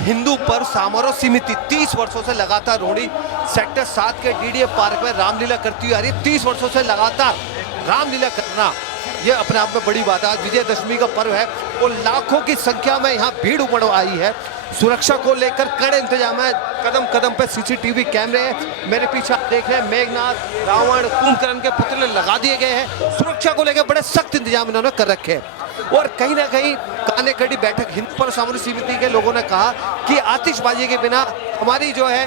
हिंदू पर्व समारोह समिति 30 वर्षों से लगातार रोहिणी सेक्टर 7 के डीडीए पार्क में रामलीला करती हुई आ रही है। 30 वर्षों से लगातार रामलीला करना ये अपने आप में बड़ी बात है। आज विजयदशमी का पर्व है और लाखों की संख्या में यहाँ भीड़ उमड़ आई है। सुरक्षा को लेकर कड़े इंतजाम है, कदम कदम पे सीसीटीवी कैमरे हैं। मेरे पीछे आप देख रहे हैं मेघनाथ, रावण, कुंभकर्ण के पुतले लगा दिए गए हैं। सुरक्षा को लेकर बड़े सख्त इंतजाम इन्होंने कर रखे हैं। और कहीं ना कहीं काने कड़ी बैठक हिंदू पर्व समारोह समिति के लोगों ने कहा कि आतिशबाजी के बिना हमारी जो है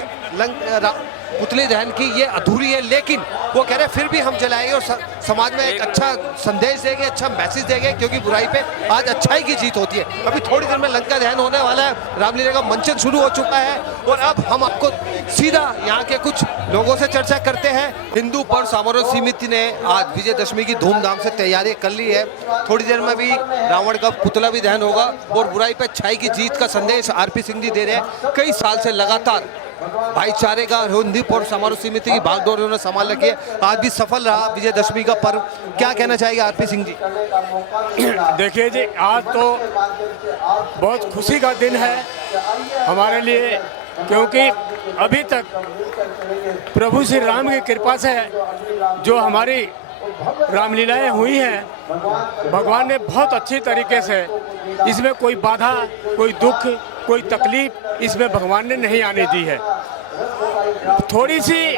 पुतली दहन की ये अधूरी है, लेकिन वो कह रहे हैं फिर भी हम जलाएंगे और समाज में एक अच्छा संदेश देंगे, अच्छा मैसेज देंगे, क्योंकि बुराई पे आज अच्छाई की जीत होती है। अभी थोड़ी देर में लंका दहन होने वाला है, रामलीला का मंचन शुरू हो चुका है और अब हम आपको सीधा यहाँ के कुछ लोगों से चर्चा करते हैं। हिंदू पर्व समारोह समिति ने आज विजयदशमी की धूमधाम से तैयारी कर ली है। थोड़ी देर में भी रावण का पुतला भी दहन होगा और बुराई पे अच्छाई की जीत का संदेश आरपी सिंह जी दे रहे हैं। कई साल से लगातार भाईचारे का हिंदू पर्व समारोह समिति की भागदौड़ उन्होंने संभाल रखी है। आज भी सफल रहा विजयदशमी का पर्व। क्या कहना चाहेंगे आरपी सिंह जी? देखिए जी, आज तो बहुत खुशी का दिन है हमारे लिए, क्योंकि अभी तक प्रभु श्री राम की कृपा से जो हमारी रामलीलाएं हुई हैं, भगवान ने बहुत अच्छी तरीके से इसमें कोई बाधा, कोई दुख, कोई तकलीफ इसमें भगवान ने नहीं आने दी है। थोड़ी सी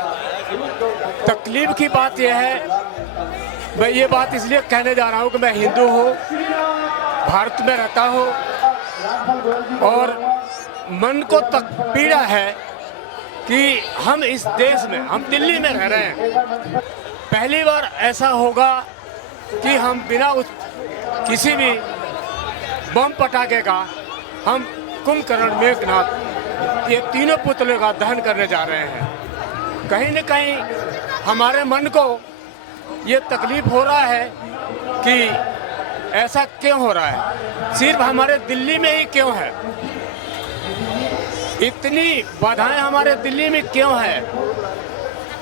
तकलीफ की बात यह है, मैं ये बात इसलिए कहने जा रहा हूँ कि मैं हिंदू हूँ, भारत में रहता हूँ और मन को तक पीड़ा है कि हम इस देश में, हम दिल्ली में रह रहे हैं, पहली बार ऐसा होगा कि हम बिना किसी भी बम पटाखे का हम कुंभकर्ण, मेघनाथ, ये तीनों पुतलों का दहन करने जा रहे हैं। कहीं न कहीं हमारे मन को ये तकलीफ हो रहा है कि ऐसा क्यों हो रहा है, सिर्फ हमारे दिल्ली में ही क्यों है, इतनी बाधाएं हमारे दिल्ली में क्यों है।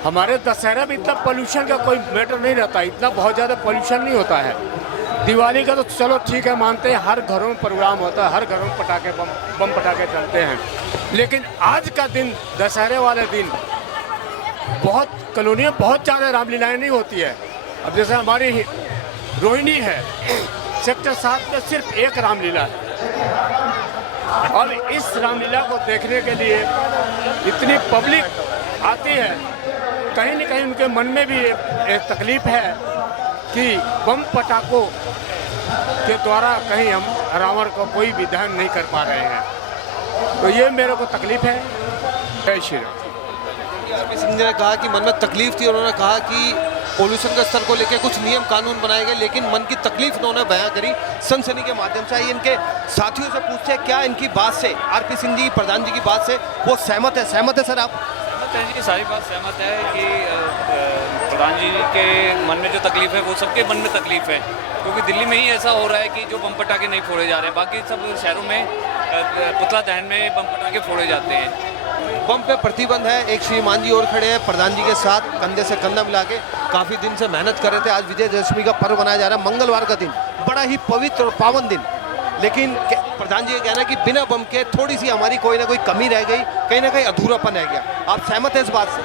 हमारे दशहरा में इतना पोल्यूशन का कोई मैटर नहीं रहता, इतना बहुत ज़्यादा पोल्यूशन नहीं होता है। दिवाली का तो चलो ठीक है, मानते हैं, हर घरों में प्रोग्राम होता है, हर घरों में पटाखे बम पटाखे चलते हैं, लेकिन आज का दिन, दशहरे वाले दिन, बहुत कॉलोनियों बहुत ज़्यादा रामलीलाएं नहीं होती है। अब जैसे हमारी रोहिणी है, सेक्टर 7 में सिर्फ एक रामलीला है और इस रामलीला को देखने के लिए इतनी पब्लिक आती है। कहीं न कहीं उनके मन में भी एक तकलीफ है कि बम पटाखों के द्वारा कहीं हम रावण को कोई भी दहन नहीं कर पा रहे हैं, तो ये मेरे को तकलीफ है। जय श्री राम। आरपी सिंह जी ने कहा कि मन में तकलीफ थी, उन्होंने कहा कि पोल्यूशन के स्तर को लेकर कुछ नियम कानून बनाए गए, लेकिन मन की तकलीफ उन्होंने बयां करी सनसनी के माध्यम से। इनके साथियों से पूछते हैं क्या इनकी बात से, आरपी सिंह जी, प्रधान जी की बात से वो सहमत है? सहमत है सर आप? जी की सारी बात सहमत है कि प्रधान जी के मन में जो तकलीफ है वो सबके मन में तकलीफ है, क्योंकि दिल्ली में ही ऐसा हो रहा है कि जो बम पटाखे नहीं फोड़े जा रहे हैं, बाकी सब शहरों में पुतला दहन में बम पटाखे फोड़े जाते हैं। बम पे प्रतिबंध है। एक श्रीमान जी और खड़े हैं प्रधान जी के साथ, कंधे से कंधा मिला के काफी दिन से मेहनत कर रहे थे। आज विजयदशमी का पर्व मनाया जा रहा है, मंगलवार का दिन, बड़ा ही पवित्र और पावन दिन, लेकिन प्रधान जी का कहना है कि बिना बम के थोड़ी सी हमारी कोई ना कोई कमी रह गई, कहीं ना कहीं अधूरापन रह गया। आप सहमत हैं इस बात से?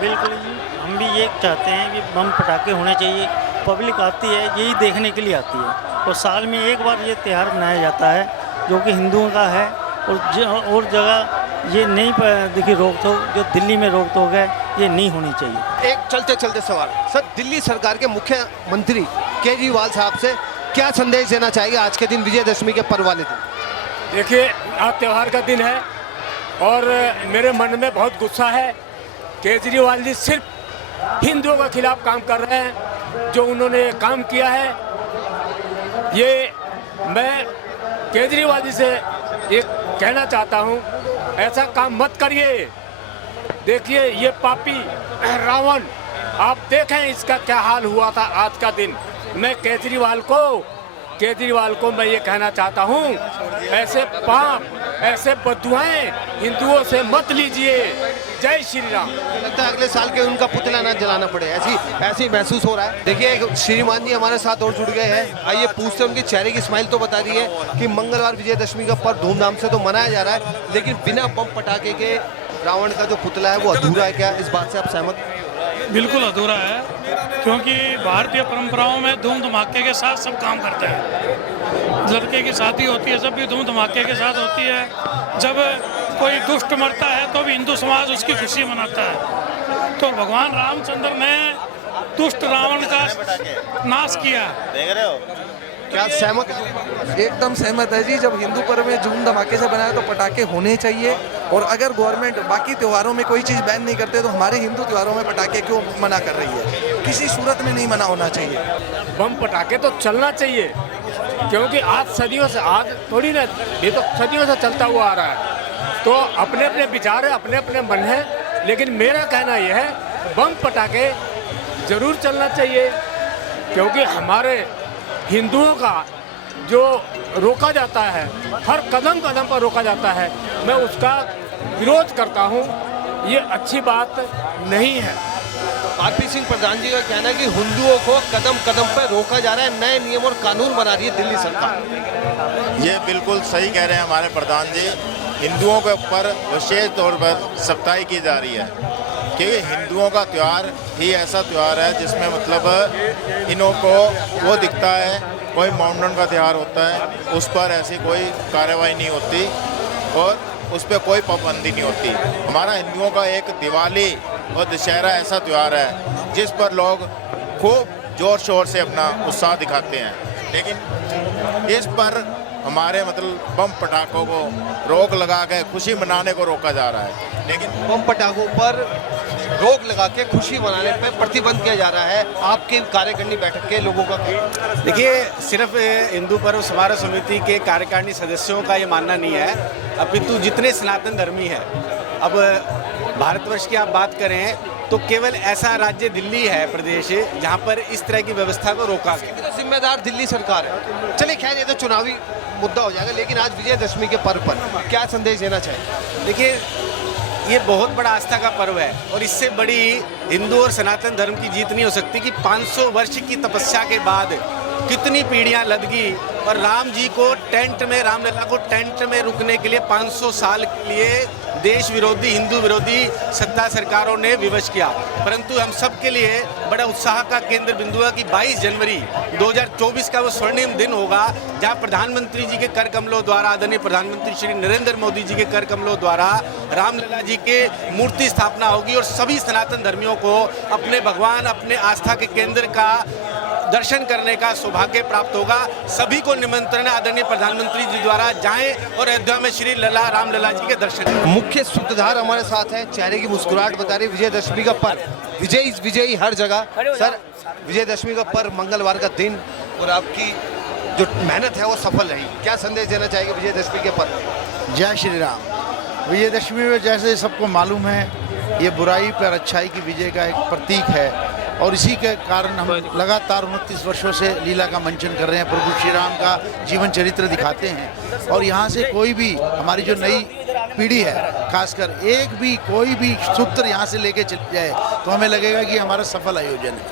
बिल्कुल जी, हम भी ये चाहते हैं कि बम पटाखे होने चाहिए। पब्लिक आती है यही देखने के लिए आती है, और साल में एक बार ये त्यौहार मनाया जाता है जो कि हिंदुओं का है, और जगह ये नहीं देखिए रोक टोक जो दिल्ली में रोक टोक है, ये नहीं होनी चाहिए। एक चलते चलते सवाल सर, दिल्ली सरकार के मुख्यमंत्री केजरीवाल साहब से क्या संदेश देना चाहिए आज के दिन, विजयदशमी के पर्व वाले दिन? देखिए, आज त्यौहार का दिन है और मेरे मन में बहुत गुस्सा है। केजरीवाल जी सिर्फ हिंदुओं के खिलाफ काम कर रहे हैं। जो उन्होंने काम किया है, ये मैं केजरीवाल जी से ये कहना चाहता हूँ, ऐसा काम मत करिए। देखिए, ये पापी रावण, आप देखें इसका क्या हाल हुआ था आज का दिन। मैं केजरीवाल को मैं ये कहना चाहता हूँ, ऐसे पाप, ऐसे बददुआएं हिंदुओं से मत लीजिए। जय श्री राम। लगता है अगले साल के उनका पुतला ना जलाना पड़े, ऐसी महसूस हो रहा है। देखिए श्रीमान जी हमारे साथ और जुड़ गए हैं, आइए पूछते हैं उनके चेहरे की स्माइल तो बता दी है कि मंगलवार विजयदशमी का पर्व धूमधाम से तो मनाया जा रहा है, लेकिन बिना बम पटाखे के रावण का जो पुतला है वो अधूरा है। क्या इस बात से आप सहमत? बिल्कुल अधूरा है, क्योंकि भारतीय परंपराओं में धूम धमाके के साथ सब काम करते हैं। लड़के की शादी होती है जब भी धूम धमाके के साथ होती है, जब कोई दुष्ट मरता है तो भी हिंदू समाज उसकी खुशी मनाता है। तो भगवान रामचंद्र ने दुष्ट रावण का नाश किया। देख रहे हो? क्या सहमत है? एकदम सहमत है जी। जब हिंदू पर्व में धूम धमाके से बनाया तो पटाखे होने चाहिए, और अगर गवर्नमेंट बाकी त्योहारों में कोई चीज़ बैन नहीं करते तो हमारे हिंदू त्योहारों में पटाखे क्यों मना कर रही है? किसी सूरत में नहीं मना होना चाहिए। बम पटाखे तो चलना चाहिए, क्योंकि आज सदियों से, आज थोड़ी ना, ये तो सदियों से चलता हुआ आ रहा है। तो अपने अपने विचार है, अपने अपने मन है, लेकिन मेरा कहना यह है बम पटाखे ज़रूर चलना चाहिए, क्योंकि हमारे हिंदुओं का जो रोका जाता है, हर कदम कदम पर रोका जाता है, मैं उसका विरोध करता हूँ। ये अच्छी बात नहीं है। आरपी सिंह प्रधान जी का कहना है कि हिंदुओं को कदम कदम पर रोका जा रहा है, नए नियम और कानून बना रही है दिल्ली सरकार। ये बिल्कुल सही कह रहे हैं हमारे प्रधान जी। हिंदुओं के ऊपर विशेष तौर पर सख्ताई की जा रही है, क्योंकि हिंदुओं का त्यौहार ही ऐसा त्यौहार है जिसमें मतलब इन्हों को वो दिखता है, कोई माउंटेन का त्यौहार होता है उस पर ऐसी कोई कार्रवाई नहीं होती और उस पर कोई पाबंदी नहीं होती। हमारा हिंदुओं का एक दिवाली और दशहरा ऐसा त्यौहार है जिस पर लोग खूब जोर शोर से अपना उत्साह दिखाते हैं, लेकिन इस पर हमारे मतलब बम पटाखों को रोक लगा के खुशी मनाने को रोका जा रहा है। लेकिन बम पटाखों पर रोक लगा के खुशी मनाने पर प्रतिबंध किया जा रहा है। आपकी कार्यकारिणी बैठक के लोगों का देखिए, सिर्फ हिंदू पर्व समारोह समिति के कार्यकारिणी सदस्यों का ये मानना नहीं है, अपितु जितने सनातन धर्मी हैं। अब भारतवर्ष की आप बात करें तो केवल ऐसा राज्य दिल्ली है, प्रदेश, जहाँ पर इस तरह की व्यवस्था को रोका गया। तो जिम्मेदार दिल्ली सरकार है। चलिए खैर ये तो चुनावी मुद्दा हो जाएगा, लेकिन आज विजयदशमी के पर्व पर क्या संदेश देना चाहिए? देखिए, ये बहुत बड़ा आस्था का पर्व है और इससे बड़ी हिंदू और सनातन धर्म की जीत नहीं हो सकती कि 500 वर्ष की तपस्या के बाद कितनी पीढ़ियां लदगी और राम जी को टेंट में, रामलला को टेंट में रुकने के लिए 500 साल के लिए देश विरोधी, हिंदू विरोधी सत्ता सरकारों ने विवश किया। परंतु हम सब के लिए बड़ा उत्साह का केंद्र बिंदु है कि 22 जनवरी 2024 का वो स्वर्णिम दिन होगा जहां प्रधानमंत्री जी के कर कमलों द्वारा, आदरणीय प्रधानमंत्री श्री नरेंद्र मोदी जी के कर कमलों द्वारा रामलला जी के मूर्ति स्थापना होगी और सभी सनातन धर्मियों को अपने भगवान, अपने आस्था के केंद्र का दर्शन करने का सौभाग्य प्राप्त होगा। सभी को निमंत्रण है, आदरणीय प्रधानमंत्री जी द्वारा जाएं और अयोध्या में श्री लला रामलला जी के दर्शन करें। मुख्य सूत्रधार हमारे साथ हैं, चेहरे की मुस्कुराहट बता रही विजयदशमी का पर्व। विजयी हर जगह। सर, विजयदशमी का पर्व, मंगलवार का दिन, और आपकी जो मेहनत है वो सफल रही, क्या संदेश देना चाहेंगे विजयदशमी के पर्व? जय श्री राम। विजयदशमी में जैसे सबको मालूम है ये बुराई पर अच्छाई की विजय का एक प्रतीक है और इसी के कारण हम लगातार 29 वर्षों से लीला का मंचन कर रहे हैं, प्रभु श्री राम का जीवन चरित्र दिखाते हैं। और यहाँ से कोई भी हमारी जो नई पीढ़ी है, खासकर एक भी कोई भी सूत्र यहाँ से लेके चल जाए तो हमें लगेगा कि हमारा सफल आयोजन है।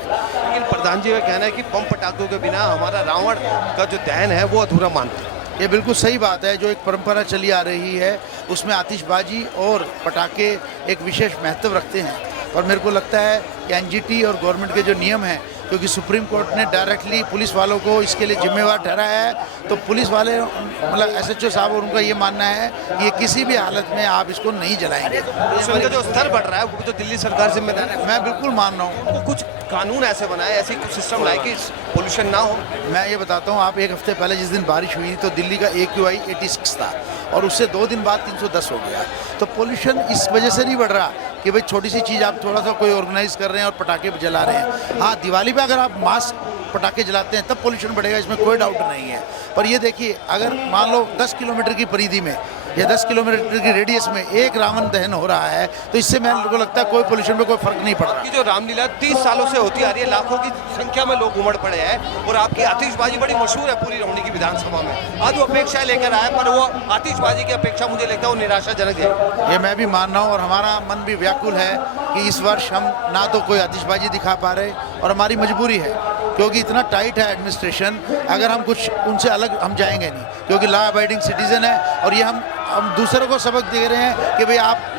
लेकिन प्रधान जी का कहना है कि बम पटाखों के बिना हमारा रावण का जो दहन है वो अधूरा मानते हैं। ये बिल्कुल सही बात है। जो एक परंपरा चली आ रही है उसमें आतिशबाजी और पटाखे एक विशेष महत्व रखते हैं और मेरे को लगता है कि एनजीटी और गवर्नमेंट के जो नियम हैं, क्योंकि सुप्रीम कोर्ट ने डायरेक्टली पुलिस वालों को इसके लिए जिम्मेवार ठहराया है, तो पुलिस वाले मतलब एसएचओ साहब और उनका ये मानना है कि ये किसी भी हालत में आप इसको नहीं जलाएंगे। तो इनका जो स्तर बढ़ रहा है वो तो दिल्ली सरकार जिम्मेदार है। मैं बिल्कुल मान रहा हूँ। तो कुछ कानून ऐसे बनाए, ऐसी कुछ सिस्टम लाए कि पोल्यूशन ना हो। मैं ये बताता हूँ, आप एक हफ्ते पहले जिस दिन बारिश हुई तो दिल्ली का AQI 86 था और उससे 2 दिन बाद 310 हो गया। तो पोल्यूशन इस वजह से नहीं बढ़ रहा कि भाई छोटी सी चीज़ आप थोड़ा सा कोई ऑर्गेनाइज कर रहे हैं और पटाखे जला रहे हैं। हाँ, दिवाली पे अगर आप मास पटाखे जलाते हैं तब पोल्यूशन बढ़ेगा, इसमें कोई डाउट नहीं है। पर ये देखिए, अगर मान लो 10 किलोमीटर की परिधि में या 10 किलोमीटर की रेडियस में एक रावण दहन हो रहा है, तो इससे मेरे को लगता है कोई पोल्यूशन में कोई फर्क नहीं पड़ रहा। की जो रामलीला 30 सालों से होती आ रही है, लाखों की संख्या में लोग उमड़ पड़े हैं और आपकी आतिशबाजी बड़ी मशहूर है पूरी रोहनी की विधानसभा में। आज वो अपेक्षा लेकर आए, पर वो आतिशबाजी की अपेक्षा मुझे लगता है वो निराशाजनक है। ये मैं भी मान रहा हूँ और हमारा मन भी व्याकुल है कि इस वर्ष हम ना तो कोई आतिशबाजी दिखा पा रहे और हमारी मजबूरी है क्योंकि इतना टाइट है एडमिनिस्ट्रेशन। अगर हम कुछ उनसे अलग हम जाएंगे नहीं, क्योंकि लॉ अबाइडिंग सिटीजन है और ये हम दूसरों को सबक दे रहे हैं कि भाई आप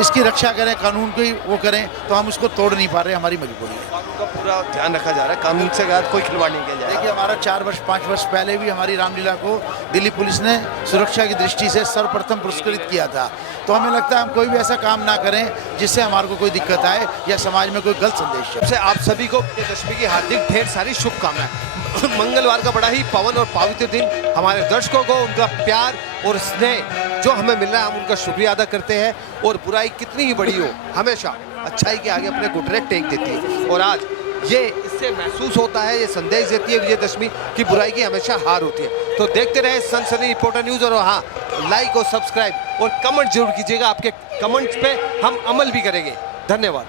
इसकी रक्षा करें, कानून की वो करें, तो हम उसको तोड़ नहीं पा रहे, हमारी मजबूरी है। कानून का पूरा ध्यान रखा जा रहा है, कानून से कोई खिलवाड़ नहीं किया जा रहा। देखिए हमारा 4 वर्ष 5 वर्ष पहले भी हमारी रामलीला को दिल्ली पुलिस ने सुरक्षा की दृष्टि से सर्वप्रथम पुरस्कृत किया था। तो हमें लगता है हम कोई भी ऐसा काम ना करें जिससे हमारे को कोई दिक्कत आए या समाज में कोई गलत संदेश जाए। सबसे आप सभी को विजयदशमी की हार्दिक ढेर सारी शुभकामनाएं। मंगलवार का बड़ा ही पावन और पवित्र दिन, हमारे दर्शकों को उनका प्यार और स्नेह जो हमें मिल रहा है हम उनका शुक्रिया अदा करते हैं। और बुराई कितनी ही बड़ी हो हमेशा अच्छाई के आगे अपने घुटने टेक देती है और आज ये इससे महसूस होता है, ये संदेश देती है विजयदशमी की बुराई की हमेशा हार होती है। तो देखते रहे सनसनी रिपोर्टर न्यूज़ और हाँ लाइक और सब्सक्राइब और कमेंट जरूर कीजिएगा। आपके कमेंट्स पे हम अमल भी करेंगे। धन्यवाद।